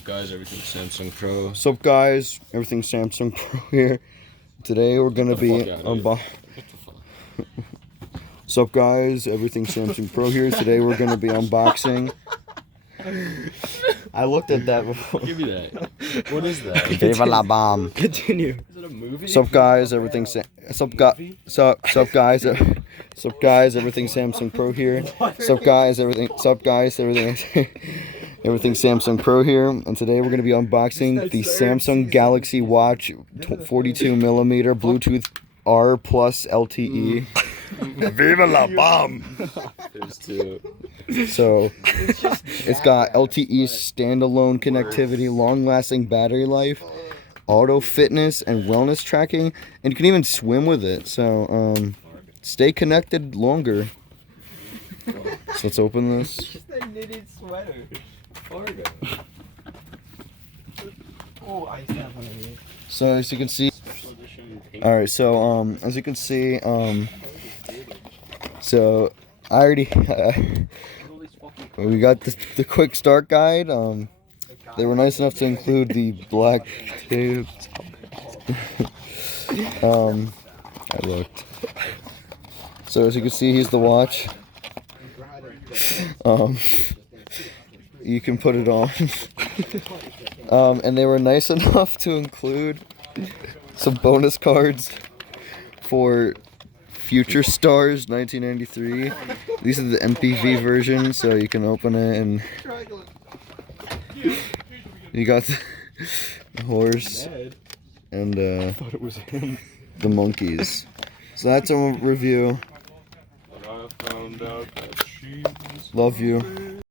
Guys, everything Samsung Pro. What's up, guys? Everything Samsung Pro here. Today we're gonna be What's up, guys? Everything Samsung Pro here. Today we're gonna be unboxing. I looked at that before. Give me that. What is that? Viva la bomb. Continue. Is it a movie? What's up, guys? Everything What's up, guys? What's up, guys? Everything Samsung Pro here. What's up, guys? Everything Everything Samsung Pro here, and today we're going to be unboxing the Samsung Galaxy Watch 42mm Bluetooth R Plus LTE. Viva la bomb! There's two. So, it's got LTE standalone connectivity, long-lasting battery life, auto fitness and wellness tracking, and you can even swim with it. So, stay connected longer. So let's open this. It's just a knitted sweater. Fargo. Oh, I used to have one of these. So as you can see, all right. So as you can see, so I already we got the quick start guide. They were nice enough to include the black tape. I looked. So as you can see, here's the watch. You can put it on. And they were nice enough to include some bonus cards for Future Stars 1993. These are the MPV version, so you can open it and you got the horse and the monkeys. So that's a review. Love you.